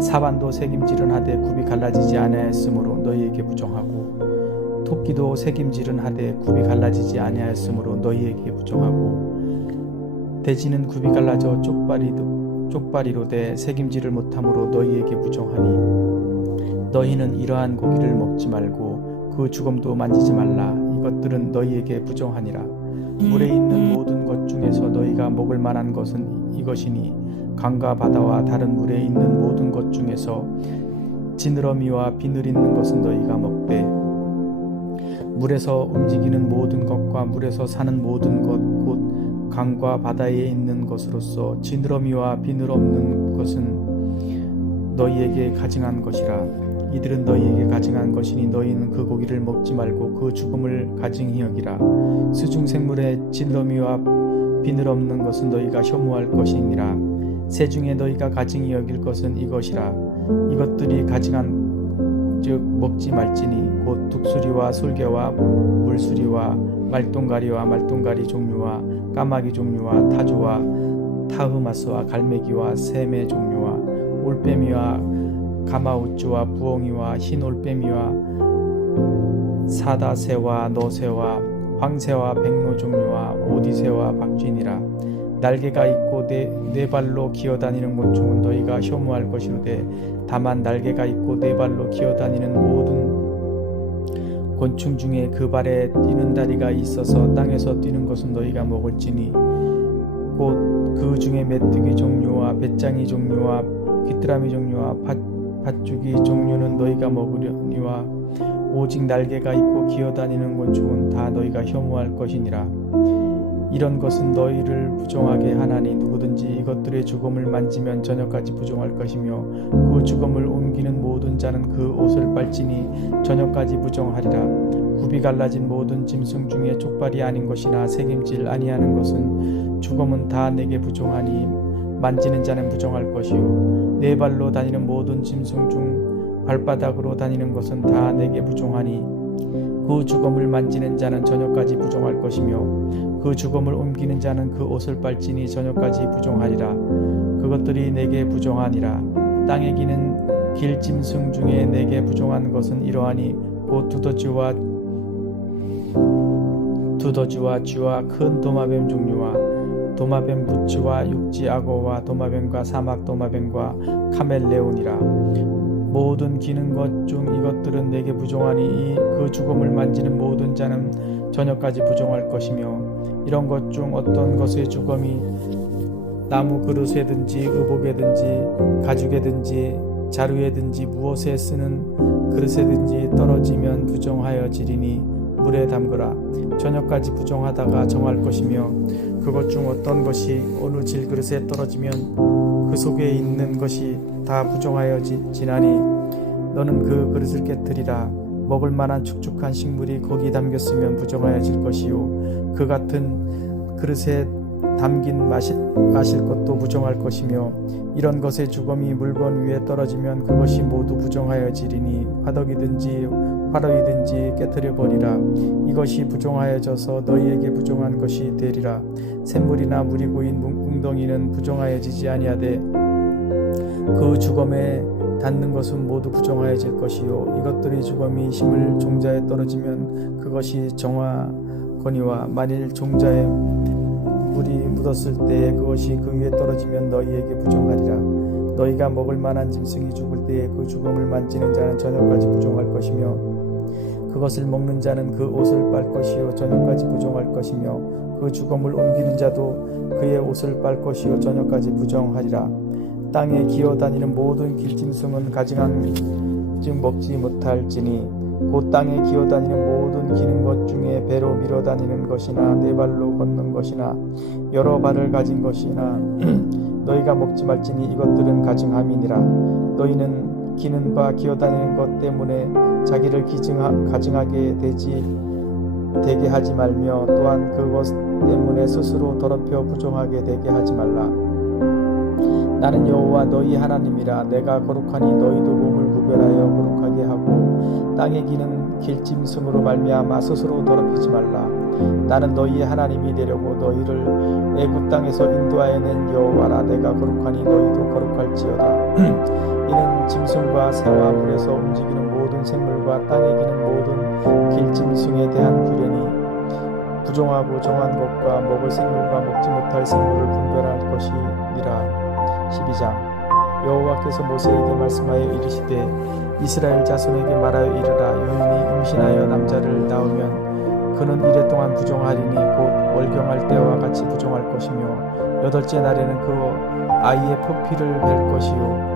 사반도 새김질은 하되 굽이 갈라지지 아니하였으므로 너희에게 부정하고 토끼도 새김질은 하되 굽이 갈라지지 아니하였으므로 너희에게 부정하고 돼지는 굽이 갈라져 쪽발이도 쪽발이로 돼 새김질을 못함으로 너희에게 부정하니 너희는 이러한 고기를 먹지 말고 그 죽음도 만지지 말라. 이것들은 너희에게 부정하니라. 물에 있는 모든 것 중에서 너희가 먹을 만한 것은 이것이니 강과 바다와 다른 물에 있는 모든 것 중에서 지느러미와 비늘 있는 것은 너희가 먹되 물에서 움직이는 모든 것과 물에서 사는 모든 것 곧 강과 바다에 있는 것으로서 지느러미와 비늘 없는 것은 너희에게 가증한 것이라 이들은 너희에게 가증한 것이니 너희는 그 고기를 먹지 말고 그 죽음을 가증히 여기라. 수중 생물의 지느러미와 비늘 없는 것은 너희가 혐오할 것이니라. 새 중에 너희가 가증히 여길 것은 이것이라. 이것들이 가증한 즉 먹지 말지니 곧 독수리와 솔개와 물수리와 말똥가리와 말똥가리 종류와 까마귀 종류와 타조와 타흐마스와 갈매기와 샘의 종류와 올빼미와 가마우쭈와 부엉이와 흰 올빼미와 사다새와 너새와 황새와 백로 종류와 오디새와 박쥐니라. 날개가 있고 네, 네 발로 기어다니는 곤충은 너희가 혐오할 것이로되 다만 날개가 있고 네 발로 기어다니는 모든 곤충 중에 그 발에 뛰는 다리가 있어서 땅에서 뛰는 것은 너희가 먹을지니 곧 그 중에 메뚜기 종류와 배짱이 종류와 귀뚜라미 종류와 팥, 팥죽이 종류는 너희가 먹으려니와 오직 날개가 있고 기어다니는 곤충은 다 너희가 혐오할 것이니라. 이런 것은 너희를 부정하게 하나니 누구든지 이것들의 죽음을 만지면 저녁까지 부정할 것이며 그 죽음을 옮기는 모든 자는 그 옷을 빨지니 저녁까지 부정하리라. 굽이 갈라진 모든 짐승 중에 족발이 아닌 것이나 새김질 아니하는 것은 죽음은 다 내게 부정하니 만지는 자는 부정할 것이요. 네 발로 다니는 모든 짐승 중 발바닥으로 다니는 것은 다 내게 부정하니 그 죽음을 만지는 자는 저녁까지 부정할 것이며 그 죽음을 옮기는 자는 그 옷을 빨지니 저녁까지 부정하리라. 그것들이 내게 부정하니라. 땅에 기는 길짐승 중에 내게 부정한 것은 이러하니 곧 두더지와 두더지와 쥐와 큰 도마뱀 종류와 도마뱀 부치와 육지 악어와 도마뱀과 사막 도마뱀과 카멜레온이라. 모든 기는 것 중 이것들은 내게 부정하니 그 죽음을 만지는 모든 자는 저녁까지 부정할 것이며 이런 것 중 어떤 것의 죽음이 나무 그릇에든지 의복에든지 가죽에든지 자루에든지 무엇에 쓰는 그릇에든지 떨어지면 부정하여지리니 물에 담그라. 저녁까지 부정하다가 정할 것이며 그것 중 어떤 것이 어느 질그릇에 떨어지면 그 속에 있는 것이 다 부정하여 지나니 너는 그 그릇을 깨뜨리라. 먹을 만한 축축한 식물이 거기 담겼으면 부정하여질 것이요. 그 같은 그릇에 담긴 마실, 마실 것도 부정할 것이며 이런 것의 죽음이 물건 위에 떨어지면 그것이 모두 부정하여지리니 화덕이든지 화로이든지 깨뜨려 버리라. 이것이 부정하여져서 너희에게 부정한 것이 되리라. 샘물이나 물이 고인 웅덩이는 부정하여지지 아니하되 그 죽음에 닿는 것은 모두 부정하여질 것이요. 이것들이 죽음이 힘을 종자에 떨어지면 그것이 정화거니와 만일 종자에 물이 묻었을 때에 그것이 그 위에 떨어지면 너희에게 부정하리라. 너희가 먹을 만한 짐승이 죽을 때에 그 죽음을 만지는 자는 저녁까지 부정할 것이며 그것을 먹는 자는 그 옷을 빨 것이요 저녁까지 부정할 것이며 그 죽음을 옮기는 자도 그의 옷을 빨 것이요 저녁까지 부정하리라. 땅에 기어다니는 모든 길짐승은 가증한 즉 먹지 못할지니 곧 땅에 기어다니는 모든 기는 것 중에 배로 밀어다니는 것이나 네 발로 걷는 것이나 여러 발을 가진 것이나 너희가 먹지 말지니 이것들은 가증함이니라. 너희는 기는과 기어다니는 것 때문에 자기를 기증하, 가증하게 되지 되게 하지 말며 또한 그것 때문에 스스로 더럽혀 부정하게 되게 하지 말라. 나는 여호와 너희 하나님이라 내가 거룩하니 너희도 몸을 구별하여 거룩하게 하고 땅에 기는 길짐승으로 말미암아 스스로 더럽히지 말라. 나는 너희의 하나님이 되려고 너희를 애굽 땅에서 인도하여 낸 여호와라 내가 거룩하니 너희도 거룩할지어다. 이는 짐승과 새와 물에서 움직이는 모든 생물과 땅에 기는 모든 길짐승에 대한 규례니 부정하고 정한 것과 먹을 생물과 먹지 못할 생물을 분별할 것이니라. 12장. 여호와께서 모세에게 말씀하여 이르시되 이스라엘 자손에게 말하여 이르라. 여인이 임신하여 남자를 낳으면 그는 이래 동안 부정하리니 곧 월경할 때와 같이 부정할 것이며 여덟째 날에는 그 아이의 포피를 뵐 것이요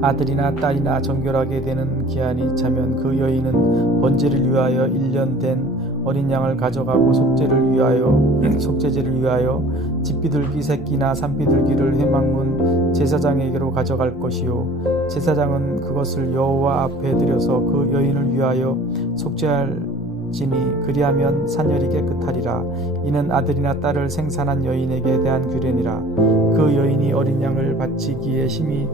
아들이나 딸이나 정결하게 되는 기한이 차면 그 여인은 번제를 위하여 1년 된 어린 양을 가져가고 속죄를 위하여 속죄제를 위하여 집비둘기 새끼나 산비둘기를 회막문 제사장에게로 가져갈 것이요. 제사장은 그것을 여호와 앞에 들여서 그 여인을 위하여 속죄할 지니 그리하면 산열이 깨끗하리라. 이는 아들이나 딸을 생산한 여인에게 대한 규례니라. 그 여인이 어린 양을 바치기에 힘이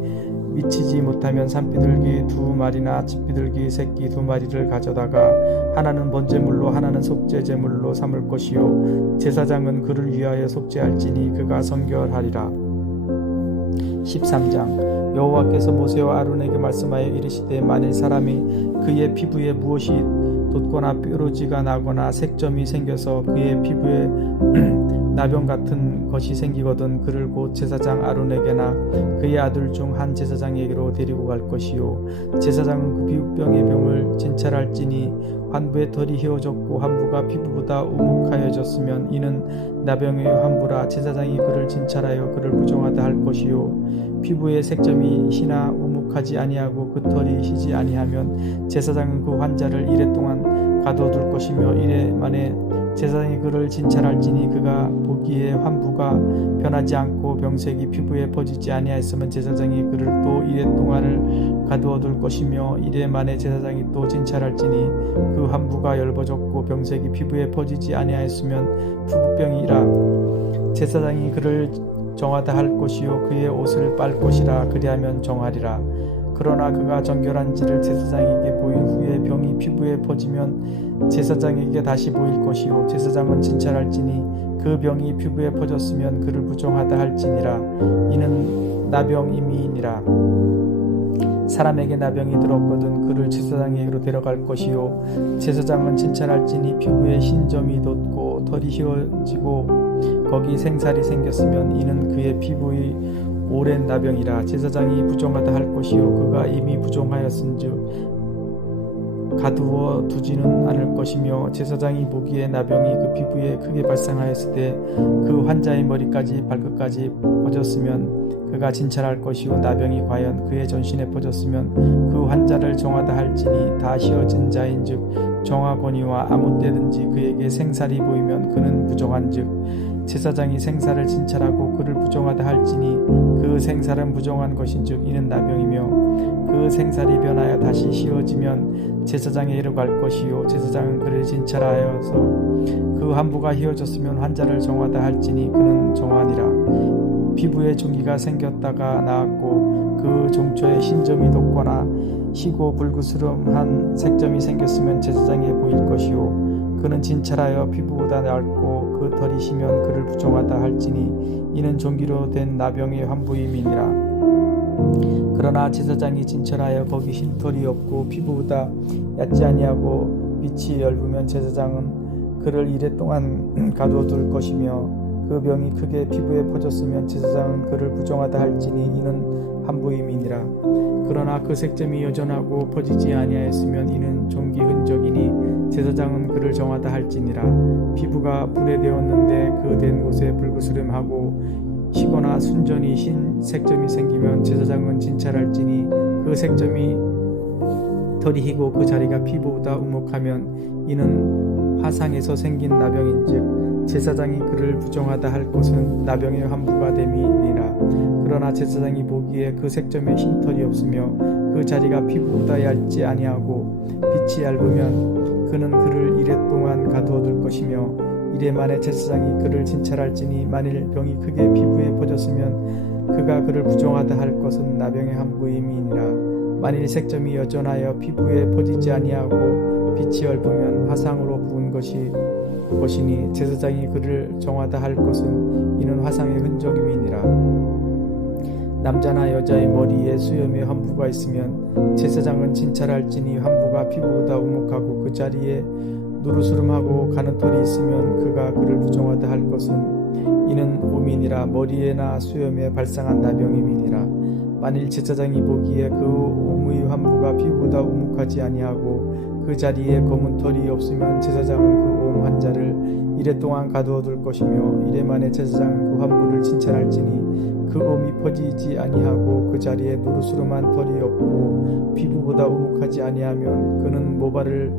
미치지 못하면 산비둘기 두 마리나 집비둘기 새끼 두 마리를 가져다가 하나는 번제물로 하나는 속죄제물로 삼을 것이요. 제사장은 그를 위하여 속죄할지니 그가 성결하리라. 13장. 여호와께서 모세와 아론에게 말씀하여 이르시되 만일 사람이 그의 피부에 무엇이 돋거나 뾰루지가 나거나 색점이 생겨서 그의 피부에 나병 같은 것이 생기거든 그를 곧 제사장 아론에게나 그의 아들 중 한 제사장에게로 데리고 갈 것이요. 제사장은 그 비우병의 병을 진찰할지니 환부의 털이 휘어졌고 환부가 피부보다 우묵하여졌으면 이는 나병의 환부라 제사장이 그를 진찰하여 그를 부정하다 할 것이요. 피부의 색점이 희나 우묵 하지 아니하고 그 털이 희지 아니하면 제사장은 그 환자를 이래 동안 가둬둘 것이며 이래 만에 제사장이 그를 진찰할지니 그가 보기에 환부가 변하지 않고 병색이 피부에 퍼지지 아니하였으면 제사장이 그를 또 이래 동안을 가두어둘 것이며 이래 만에 제사장이 또 진찰할지니 그 환부가 열버졌고 병색이 피부에 퍼지지 아니하였으면 부부병이라. 제사장이 그를 정하다 할 것이요 그의 옷을 빨 것이라 그리하면 정하리라. 그러나 그가 정결한지를 제사장에게 보인 후에 병이 피부에 퍼지면 제사장에게 다시 보일 것이요 제사장은 진찰할지니 그 병이 피부에 퍼졌으면 그를 부정하다 할지니라. 이는 나병임이니라. 사람에게 나병이 들었거든 그를 제사장에게로 데려갈 것이요 제사장은 진찰할지니 피부에 흰 점이 돋고 털이 휘어지고 거기 생살이 생겼으면 이는 그의 피부의 오랜 나병이라 제사장이 부정하다 할 것이요. 그가 이미 부정하였은즉 가두어 두지는 않을 것이며 제사장이 보기에 나병이 그 피부에 크게 발생하였을 때 그 환자의 머리까지 발끝까지 퍼졌으면 그가 진찰할 것이요. 나병이 과연 그의 전신에 퍼졌으면 그 환자를 정하다 할지니 다 휘어진 자인즉 정하거니와 아무 때든지 그에게 생살이 보이면 그는 부정한즉 제사장이 생사를 진찰하고 그를 부정하다 할지니 그 생살은 부정한 것인즉 이는 나병이며 그 생살이 변하여 다시 휘어지면 제사장에 이르갈 것이요 제사장은 그를 진찰하여서 그 환부가 휘어졌으면 환자를 정하다 할지니 그는 정하니라. 피부에 종이가 생겼다가 나았고 그 종초에 흰점이 돋거나 희고 불구스름한 색점이 생겼으면 제사장에 보일 것이요 그는 진찰하여 피부보다 얇고 그 털이 시면 그를 부정하다 할지니 이는 종기로 된 나병의 환부임이니라. 그러나 제사장이 진찰하여 거기 흰 털이 없고 피부보다 얕지 아니하고 빛이 엷으면 제사장은 그를 이래 동안 가두어둘 것이며 그 병이 크게 피부에 퍼졌으면 제사장은 그를 부정하다 할지니 이는 환부임이니라. 그러나 그 색점이 여전하고 퍼지지 아니하였으면 이는 종기 흔적이니 제사장은 그를 정하다 할지니라. 피부가 불에 되었는데 그 된 곳에 불구스름하고 희거나 순전히 흰 색점이 생기면 제사장은 진찰할지니 그 색점이 털이 희고 그 자리가 피부보다 우목하면 이는 화상에서 생긴 나병인즉 제사장이 그를 부정하다 할 것은 나병의 환부가 됨이니라. 그러나 제사장이 보기에 그 색점에 흰 털이 없으며 그 자리가 피부보다 얇지 아니하고 빛이 얇으면 그는 그를 이래 동안 가두어둘 것이며 이래 만에 제사장이 그를 진찰할지니 만일 병이 크게 피부에 퍼졌으면 그가 그를 부정하다 할 것은 나병의 함부임이니라. 만일 색점이 여전하여 피부에 퍼지지 아니하고 빛이 엷으면 화상으로 부은 것이 것이니 제사장이 그를 정하다 할 것은 이는 화상의 흔적임이니라 남자나 여자의 머리에 수염의 환부가 있으면 제사장은 진찰할지니 환부가 피부보다 우목하고 그 자리에 누르스름하고 가는 털이 있으면 그가 그를 부정하다 할 것은 이는 오민이라 머리에나 수염에 발상한 나병임이니라. 만일 제사장이 보기에 그 오무의 환부가 피부보다 우묵하지 아니하고 그 자리에 검은 털이 없으면 제사장은 그옴 환자를 이래 동안 가두어 둘 것이며 이래 만에 제사장은 그 환부를 칭찬할지니 그 옴이 퍼지지 아니하고 그 자리에 누르스름한 털이 없고 피부보다 우묵하지 아니하면 그는 모발을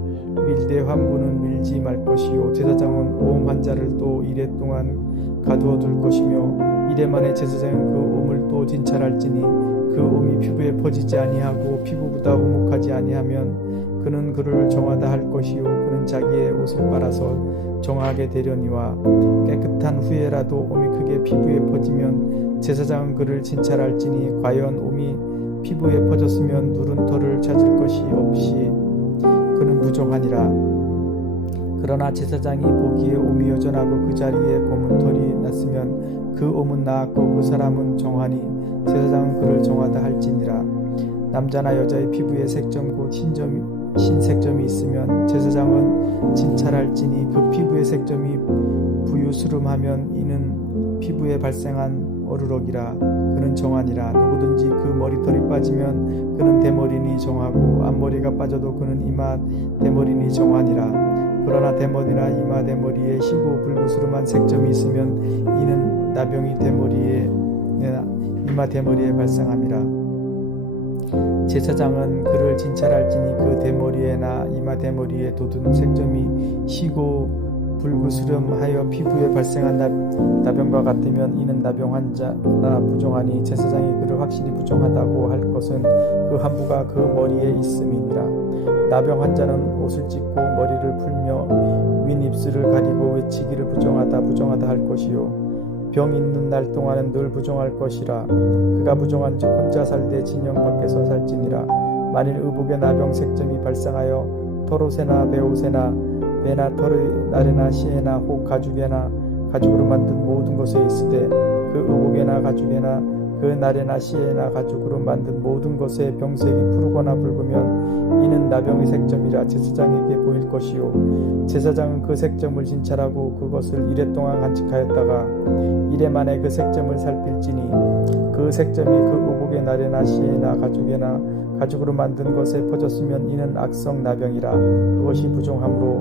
밀되 환부는 밀지 말 것이요. 제사장은 옴 환자를 또 이래 동안 가두어 둘 것이며 이래 만에 제사장은 그 옴을 또 진찰할지니 그 옴이 피부에 퍼지지 아니하고 피부보다 우묵하지 아니하면 그는 그를 정하다 할 것이요. 그는 자기의 옷을 빨아서 정하게 되려니와 깨끗한 후에라도 옴이 크게 피부에 퍼지면 제사장은 그를 진찰할지니 과연 옴이 피부에 퍼졌으면 누른 털을 찾을 것이 없이 그는 부정하니라. 그러나 제사장이 보기에 옴이 여전하고 그 자리에 검은 털이 났으면 그 옴은 나았고 그 사람은 정하니 제사장은 그를 정하다 할지니라. 남자나 여자의 피부에 색점 곧 흰점이 흰색점이 있으면 제사장은 진찰할지니 그 피부의 색점이 부유스름하면 이는 피부에 발생한 어루럭이라 그는 정하니라. 누구든지 그 머리털이 빠지면 그는 대머리니 정하고 앞머리가 빠져도 그는 이마 대머리니 정하니라. 그러나 대머리나 이마 대머리에 희고 불구스름한 색점이 있으면 이는 나병이 대머리에 이마 대머리에 발생함이라. 제사장은 그를 진찰할지니 그 대머리에나 이마 대머리에 돋은 색점이 희고 불구스름하여 피부에 발생한 나, 나병과 같으면 이는 나병 환자라 부정하니 제사장이 그를 확실히 부정하다고 할 것은 그 한부가 그 머리에 있음이니라. 나병 환자는 옷을 찢고 머리를 풀며 윗입술을 가리고 외치기를 부정하다 부정하다 할 것이요. 병 있는 날 동안은 늘 부정할 것이라. 그가 부정한 즉 혼자 살때 진영 밖에서 살지니라. 만일 의복에 나병 색점이 발생하여 털옷에나 배옷에나 배나 털의 날에나 시에나 혹 가죽에나 가죽으로 만든 모든 것에 있으되 그 의복에나 가죽에나 그 날에나 시에나 가죽으로 만든 모든 것에 병색이 푸르거나 붉으면 이는 나병의 색점이라 제사장에게 보일 것이요. 제사장은 그 색점을 진찰하고 그것을 이래 동안 간직하였다가 이래 만에 그 색점을 살필지니 그 색점이 그 의복의 날에나 시에나 가죽에나 가죽으로 만든 것에 퍼졌으면 이는 악성 나병이라 그것이 부정함으로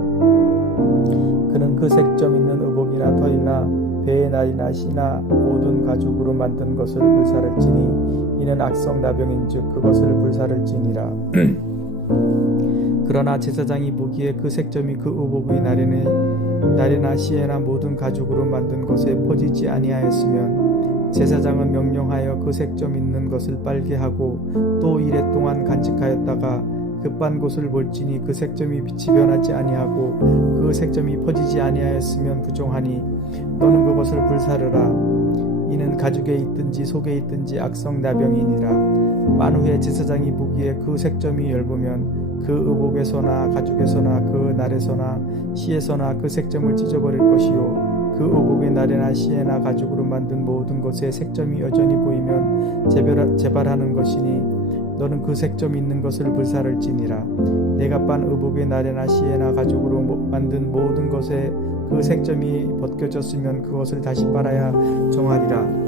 그는 그 색점 있는 의복이나 털이나 배의 날이나 시나 모든 가죽으로 만든 것을 불사를지니 이는 악성 나병인즉 그것을 불사를지니라. 그러나 제사장이 보기에 그 색점이 그 의복의 날에는 날이나 시에나 모든 가죽으로 만든 것에 퍼지지 아니하였으면 제사장은 명령하여 그 색점 있는 것을 빨게 하고 또 이래 동안 간직하였다가 급한 곳을 볼지니 그 색점이 빛이 변하지 아니하고 그 색점이 퍼지지 아니하였으면 부정하니 너는 그것을 불사르라. 이는 가죽에 있든지 속에 있든지 악성 나병이니라. 만후에 제사장이 보기에 그 색점이 엷으면 그 의복에서나 가죽에서나 그 날에서나 시에서나 그 색점을 찢어버릴 것이요. 그 의복의 날에나 시에나 가죽으로 만든 모든 것에 색점이 여전히 보이면 재발, 재발하는 것이니 너는 그 색점 있는 것을 불사를지니라. 내가 빤 의복의 날에나 시에나 가죽으로 만든 모든 것에 그 색점이 벗겨졌으면 그것을 다시 빨아야 정하리라.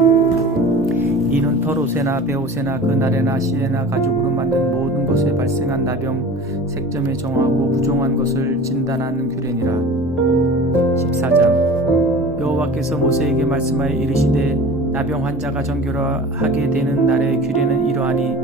이는 털옷에나 배옷에나 그 날에나 시에나 가죽으로 만든 모든 것에 발생한 나병 색점에 정하고 부종한 것을 진단하는 규례니라. 14장 여호와께서 모세에게 말씀하여 이르시되 나병 환자가 정결하게 되는 날의 규례는 이러하니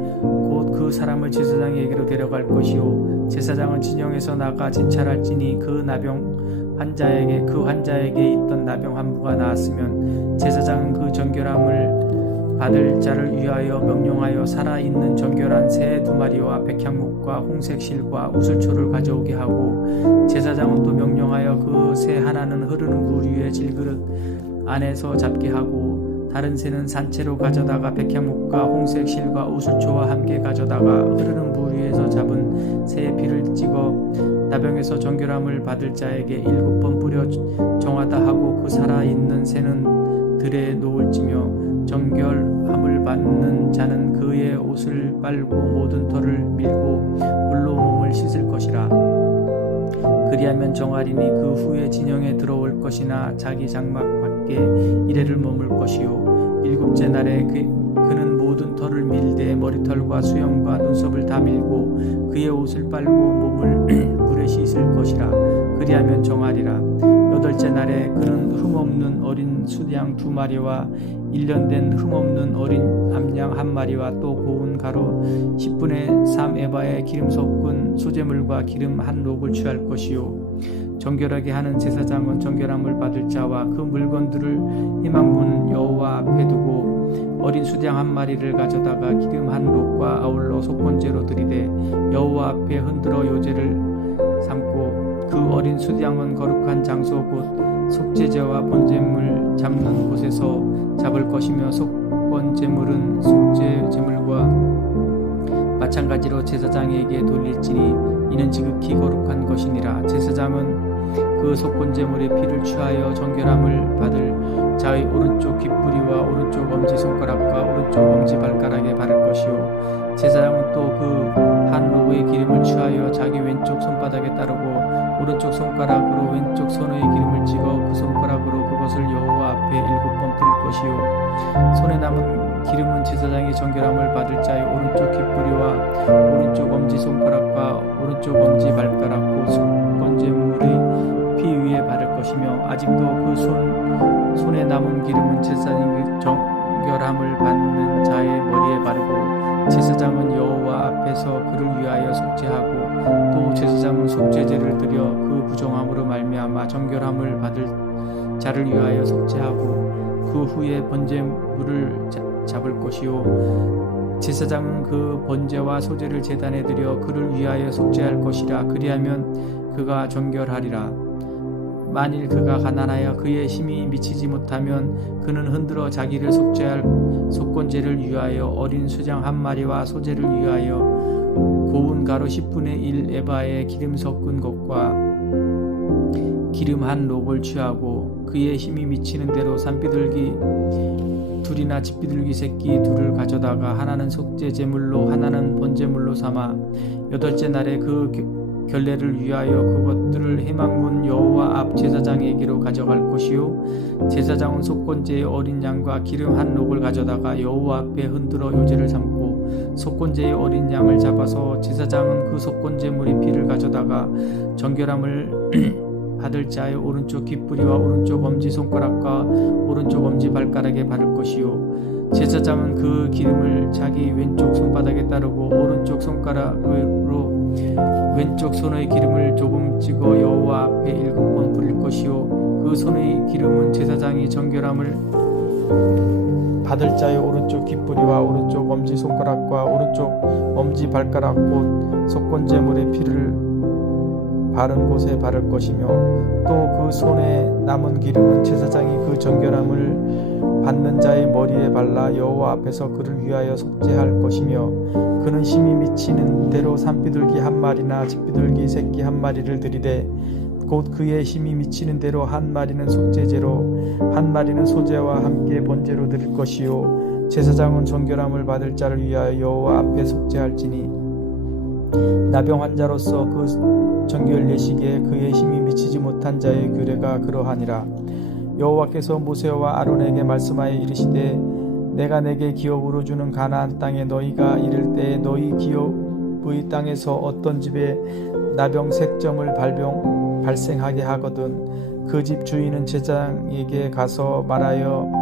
곧 그 사람을 제사장에게로 데려갈 것이요. 제사장은 진영에서 나가 진찰할지니 그 나병 환자에게 그 환자에게 있던 나병 한 부가 나았으면 제사장은 그 정결함을 받을 자를 위하여 명령하여 살아 있는 정결한 새 두 마리와 백향목과 홍색 실과 우슬초를 가져오게 하고 제사장은 또 명령하여 그 새 하나는 흐르는 물 위에 질그릇 안에서 잡게 하고 다른 새는 산채로 가져다가 백향목과 홍색 실과 우슬초와 함께 가져다가 흐르는 물 위에서 잡은 새의 피를 찍어 나병에서 정결함을 받을 자에게 일곱 번 뿌려 정하다 하고 그 살아 있는 새는 들에 놓을지며 정결함을 받는 자는 그의 옷을 빨고 모든 털을 밀고 물로 몸을 씻을 것이라. 그리하면 정아리니 그 후에 진영에 들어올 것이나 자기 장막 밖에 이래를 머물 것이요 일곱째 날에 그, 그는 모든 털을 밀되 머리털과 수염과 눈썹을 다 밀고 그의 옷을 빨고 몸을 물에 씻을 것이라. 그리하면 정하리라. 여덟째 날에 그는 흠없는 어린 수양 두 마리와 일년된 흠없는 어린 암양 한 마리와 또 고운 가루 10분의 3 에바의 기름 섞은 소재물과 기름 한 록을 취할 것이요 정결하게 하는 제사장은 정결함을 받을 자와 그 물건들을 희망문 여호와 앞에 두고 어린 수양 한 마리를 가져다가 기름 한 록과 아울러 속건제로 드리되 여호와 앞에 흔들어 요제를 삼고 그 어린 수양은 거룩한 장소 곧 속죄제와 번제물 잡는 곳에서 잡을 것이며 속건제물은 속죄제물과 마찬가지로 제사장에게 돌릴지니 이는 지극히 거룩한 것이니라. 제사장은 그 속건제물의 피를 취하여 정결함을 받을 자의 오른쪽 귓뿌리와 오른쪽 엄지 손가락과 오른쪽 엄지 발가락에 바를 것이요. 제사장은 또 그 한 로의 기름을 취하여 자기 왼쪽 손바닥에 따르고 오른쪽 손가락으로 왼쪽 손의 기름을 찍어 그 손가락으로 그것을 여호와 앞에 일곱 번 뿌릴 것이요. 손에 남은 기름은 제사장이 정결함을 받을 자의 오른쪽 귓뿌리와 오른쪽 엄지 손가락과 오른쪽 엄지 발가락 곧건 아직도 그 손 손에 남은 기름은 제사장이 정결함을 받는 자의 머리에 바르고 제사장은 여호와 앞에서 그를 위하여 속죄하고 또 제사장은 속죄제를 드려 그 부정함으로 말미암아 정결함을 받을 자를 위하여 속죄하고 그 후에 번제물을 자- 잡을 것이요. 제사장은 그 번제와 소제를 제단에 드려 그를 위하여 속죄할 것이라. 그리하면 그가 정결하리라 만일 그가 가난하여 그의 힘이 미치지 못하면 그는 흔들어 자기를 속죄할 속건제를 위하여 어린 수장 한 마리와 소제를 위하여 고운 가루 10분의 1 에바에 기름 섞은 것과 기름 한 록을 취하고 그의 힘이 미치는 대로 산비둘기 둘이나 집비둘기 새끼 둘을 가져다가 하나는 속죄 제물로 하나는 번제물로 삼아 여덟째 날에 그 겨- 결례를 위하여 그것들을 해망문 여호와 앞 제사장에게로 가져갈 것이요. 제사장은 속건제의 어린 양과 기름 한 록을 가져다가 여호와 앞에 흔들어 요제를 삼고 속건제의 어린 양을 잡아서 제사장은 그 속건제 물의 피를 가져다가 정결함을 받을 자의 오른쪽 귓뿌리와 오른쪽 엄지 손가락과 오른쪽 엄지 발가락에 바를 것이요. 제사장은 그 기름을 자기 왼쪽 손바닥에 따르고 오른쪽 손가락으로 왼쪽 손의 기름을 조금 찍어 여호와 앞에 일곱 번 뿌릴 것이요. 그 손의 기름은 제사장이 정결함을 받을 자의 오른쪽 귓뿌리와 오른쪽 엄지 손가락과 오른쪽 엄지 발가락 곧 속건제물의 피를 바른 곳에 바를 것이며 또 그 손에 남은 기름은 제사장이 그 정결함을 받는 자의 머리에 발라 여호와 앞에서 그를 위하여 속죄할 것이며 그는 힘이 미치는 대로 산비둘기 한 마리나 집비둘기 새끼 한 마리를 들이되 곧 그의 힘이 미치는 대로 한 마리는 속죄제로 한 마리는 소제와 함께 번제로 드릴 것이요 제사장은 정결함을 받을 자를 위하여 여호와 앞에 속죄할지니 나병 환자로서 그 정결 예식에 그의 힘이 미치지 못한 자의 규례가 그러하니라 여호와께서 모세와 아론에게 말씀하여 이르시되 내가 내게 기업으로 주는 가나안 땅에 너희가 이를 때 너희 기업 집의 땅에서 어떤 집에 나병 색점을 발병 발생하게 하거든 그 집 주인은 제사장에게 가서 말하여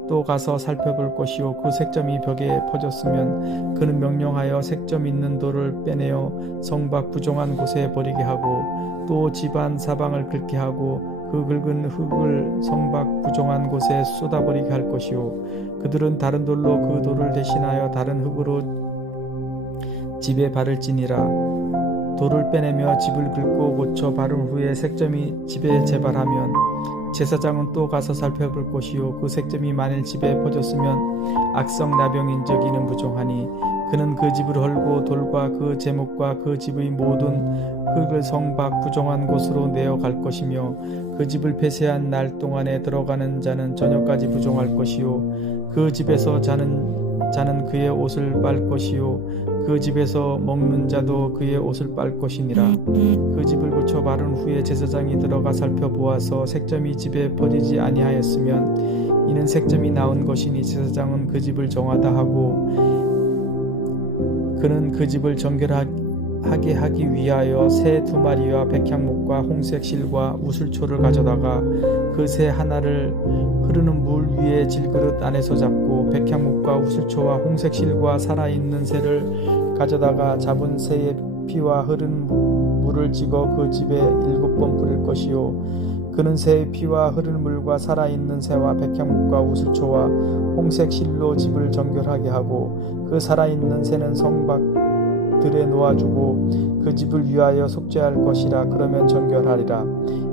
또 가서 살펴볼 것이요. 그 색점이 벽에 퍼졌으면 그는 명령하여 색점 있는 돌을 빼내어 성밖 부정한 곳에 버리게 하고 또 집안 사방을 긁게 하고 그 긁은 흙을 성밖 부정한 곳에 쏟아버리게 할 것이요. 그들은 다른 돌로 그 돌을 대신하여 다른 흙으로 집에 바를지니라. 돌을 빼내며 집을 긁고 고쳐 바른 후에 색점이 집에 재발하면 제사장은 또 가서 살펴볼 것이요. 그 색점이 만일 집에 퍼졌으면 악성 나병인즉 이는 부정하니 그는 그 집을 헐고 돌과 그 제목과 그 집의 모든 흙을 성 밖 부정한 곳으로 내어 갈 것이며 그 집을 폐쇄한 날 동안에 들어가는 자는 저녁까지 부정할 것이요. 그 집에서 자는 자는 그의 옷을 빨 것이요. 그 집에서 먹는 자도 그의 옷을 빨 것이니라. 그 집을 고쳐 바른 후에 제사장이 들어가 살펴보아서 색점이 집에 퍼지지 아니하였으면 이는 색점이 나온 것이니 제사장은 그 집을 정하다 하고 그는 그 집을 정결하게 하기 위하여 새 두 마리와 백향목과 홍색 실과 우슬초를 가져다가 그 새 하나를 흐르는 물 위에 질그릇 안에서 잡고 백향목과 우슬초와 홍색 실과 살아있는 새를 가져다가 잡은 새의 피와 흐른 물을 찍어 그 집에 일곱 번 뿌릴 것이요. 그는 새의 피와 흐르는 물과 살아있는 새와 백향목과 우슬초와 홍색 실로 집을 정결하게 하고 그 살아있는 새는 성밖 들에 놓아주고 그 집을 위하여 속죄할 것이라 그러면 정결하리라.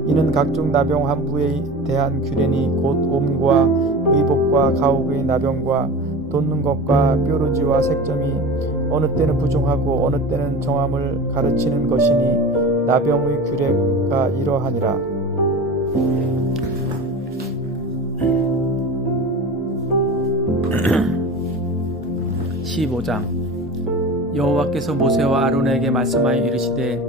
이는 각종 나병 한부에 대한 규례니 곧 옴과 의복과 가옥의 나병과 돋는 것과 뾰루지와 색점이 어느 때는 부정하고 어느 때는 정함을 가르치는 것이니 나병의 규례가 이러하니라. 15장 여호와께서 모세와 아론에게 말씀하여 이르시되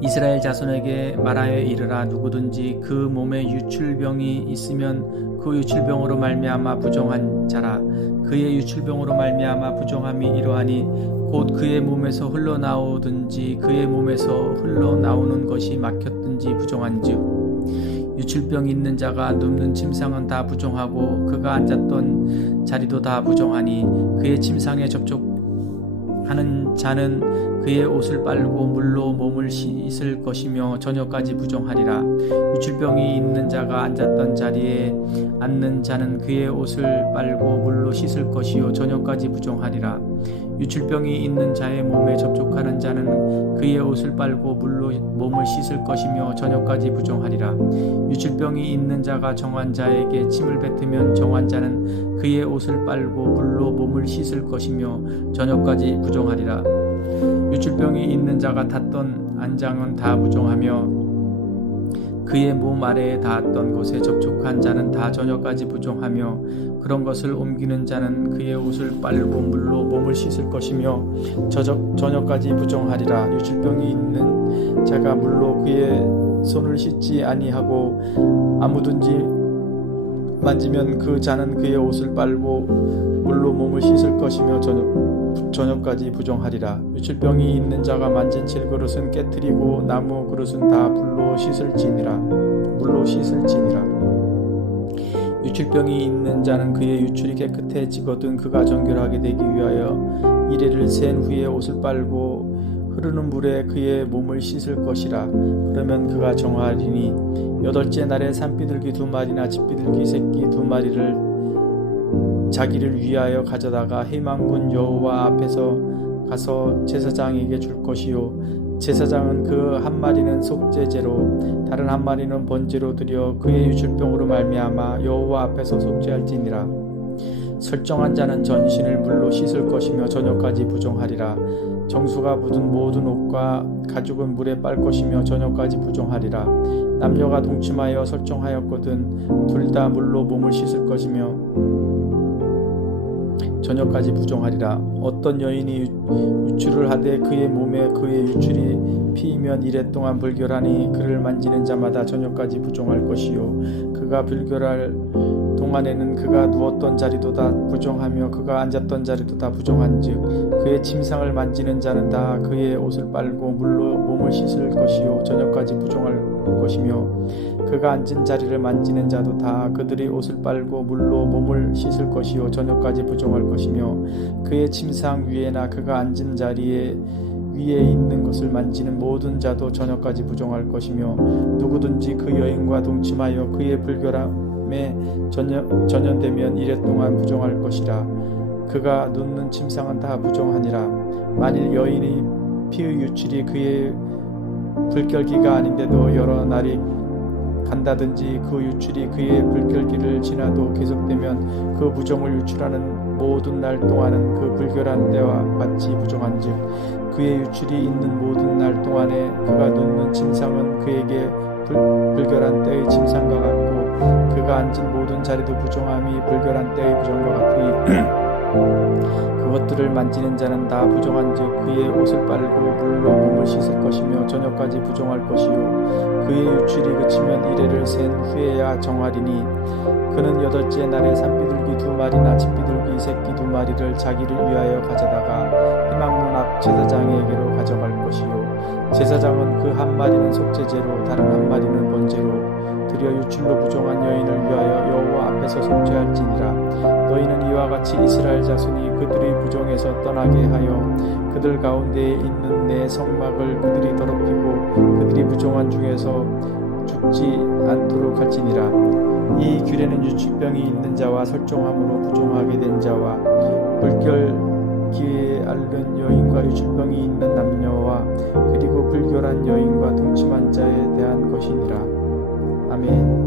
이스라엘 자손에게 말하여 이르라. 누구든지 그 몸에 유출병이 있으면 그 유출병으로 말미암아 부정한 자라. 그의 유출병으로 말미암아 부정함이 이러하니 곧 그의 몸에서 흘러나오든지 그의 몸에서 흘러나오는 것이 막혔든지 부정한즉 유출병 있는 자가 눕는 침상은 다 부정하고 그가 앉았던 자리도 다 부정하니 그의 침상에 접촉 하는 자는 그의 옷을 빨고 물로 몸을 씻을 것이며 저녁까지 부정하리라. 유출병이 있는 자가 앉았던 자리에 앉는 자는 그의 옷을 빨고 물로 씻을 것이요 저녁까지 부정하리라 유출병이 있는 자의 몸에 접촉하는 자는 그의 옷을 빨고 물로 몸을 씻을 것이며 저녁까지 부정하리라. 유출병이 있는 자가 정한 자에게 침을 뱉으면 정한 자는 그의 옷을 빨고 물로 몸을 씻을 것이며 저녁까지 부정하리라. 유출병이 있는 자가 탔던 안장은 다 부정하며 그의 몸 아래에 닿았던 곳에 접촉한 자는 다 저녁까지 부정하며 그런 것을 옮기는 자는 그의 옷을 빨고 물로 몸을 씻을 것이며 저녁, 저녁까지 부정하리라. 유출병이 있는 자가 물로 그의 손을 씻지 아니하고 아무든지 만지면 그 자는 그의 옷을 빨고 물로 몸을 씻을 것이며 저녁 저녁까지 부정하리라. 유출병이 있는 자가 만진 질그릇은 깨뜨리고 나무 그릇은 다 불로 씻을지니라. 물로 씻을지니라. 유출병이 있는 자는 그의 유출이 깨끗해지거든 그가 정결하게 되기 위하여 이래를 센 후에 옷을 빨고 흐르는 물에 그의 몸을 씻을 것이라 그러면 그가 정하리니 여덟째 날에 산비둘기 두 마리나 집비둘기 새끼 두 마리를 자기를 위하여 가져다가 희망군 여호와 앞에서 가서 제사장에게 줄 것이요 제사장은 그 한 마리는 속죄제로 다른 한 마리는 번제로 드려 그의 유출병으로 말미암아 여호와 앞에서 속죄할지니라 설정한 자는 전신을 물로 씻을 것이며 저녁까지 부정하리라. 정수가 묻은 모든 옷과 가죽은 물에 빨 것이며 저녁까지 부정하리라. 남녀가 동침하여 설정하였거든 둘 다 물로 몸을 씻을 것이며 저녁까지 부정하리라. 어떤 여인이 유- 유출을 하되 그의 몸에 그의 유출이 피이면 이래 동안 불결하니 그를 만지는 자마다 저녁까지 부정할 것이요 그가 불결할 동안에는 그가 누웠던 자리도 다 부정하며 그가 앉았던 자리도 다 부정한즉 그의 침상을 만지는 자는 다 그의 옷을 빨고 물로 몸을 씻을 것이요 저녁까지 부정할 것이며 그가 앉은 자리를 만지는 자도 다 그들이 옷을 빨고 물로 몸을 씻을 것이요 저녁까지 부정할 것이며 그의 침상 위에나 그가 앉은 자리에 위에 있는 것을 만지는 모든 자도 저녁까지 부정할 것이며 누구든지 그 여인과 동침하여 그의 불결함에 전혀, 전염되면 이래 동안 부정할 것이라. 그가 눕는 침상은 다 부정하니라. 만일 여인이 피의 유출이 그의 불결기가 아닌데도 여러 날이 간다든지 그 유출이 그의 불결기를 지나도 계속되면 그 부정을 유출하는 모든 날 동안은 그 불결한 때와 같이 부정한즉 그의 유출이 있는 모든 날 동안에 그가 눕는 침상은 그에게 불, 불결한 때의 침상과 같고 그가 앉은 모든 자리도 부정함이 불결한 때의 부정과 같으니 그것들을 만지는 자는 다 부정한즉 그의 옷을 빨고 물로 몸을 씻을 것이며 저녁까지 부정할 것이요. 그의 유출이 그치면 이래를 센 후에야 정하리니 그는 여덟째 날에 산비둘기 두 마리나 집비둘기 새끼 두 마리를 자기를 위하여 가져다가 희망문 앞 제사장에게로 가져갈 것이요. 제사장은 그 한 마리는 속죄제로 다른 한 마리는 번제로 드려 유출로 부정한 여인을 위하여 여호와 앞에서 속죄할지니라. 너희는 이와 같이 이스라엘 자손이 그들의 부정에서 떠나게 하여 그들 가운데에 있는 내 성막을 그들이 더럽히고 그들이 부정한 중에서 죽지 않도록 할지니라. 이 규례는 유출병이 있는 자와 설정함으로 부정하게 된 자와 불결기에 앓는 여인과 유출병이 있는 남녀와 그리고 불결한 여인 Amen.